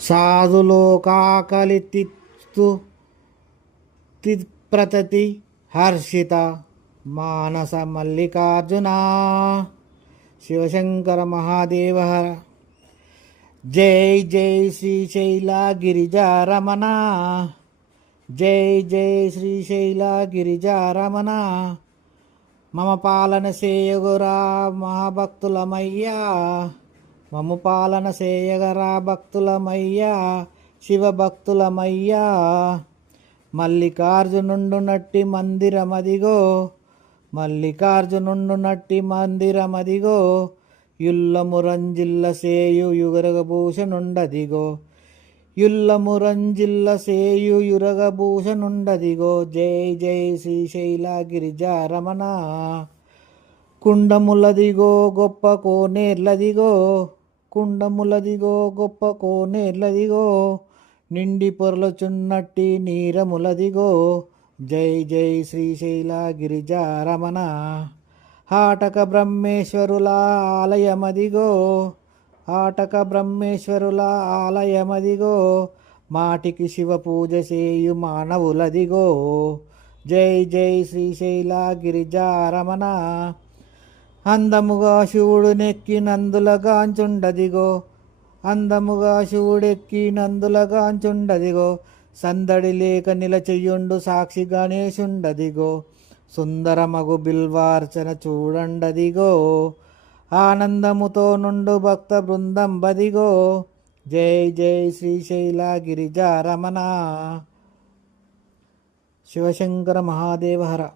సాధులోకాకలి తిత్తు తిప్రతతి హర్షిత మానస మల్లికార్జున. శివశంకర మహాదేవ హర జై జై శ్రీశైల గిరిజారమణ జై జై శ్రీశైల గిరిజారమణ మమ పాలన సేయగురా మహాభక్తులమయ్యా. మము పాలన సేయగరా భక్తులమయ్యా శివభక్తులమయ్యా. మల్లికార్జునుండు నట్టి మందిరమదిగో మల్లికార్జునుండు నట్టి మందిరమదిగో యుల్లమురంజిల్ల సేయు యుగరగభూషణుండదిగో యుల్లమురంజిల్ల సేయు యురగభూషణుండదిగో జై జై శ్రీశైల గిరిజారమణ కుండములదిగో గొప్ప కోనేర్లదిగో కుండములదిగో గొప్ప కోనేర్లదిగో నిండి పొరలుచున్నట్టి నీరములదిగో జై జై శ్రీశైల గిరిజారమణ హాటక బ్రహ్మేశ్వరుల ఆలయమదిగో ఆటక బ్రహ్మేశ్వరుల ఆలయమదిగో మాటికి శివ పూజ చేయు మానవులదిగో. జై జై శ్రీశైల గిరిజారమణ అందముగా శివుడు నెక్కి నందులగాంచుండదిగో. అందముగా శివుడెక్కి నందులగాంచుండదిగో. సందడి లేక నిలచెయ్యుండు సాక్షి గణేశుండదిగో. సుందరమగు బిల్వార్చన చూడండదిగో. ఆనందముతో నుండు భక్త బృందం బదిగో జై జై శ్రీశైల గిరిజారమణ శివశంకర మహాదేవహర.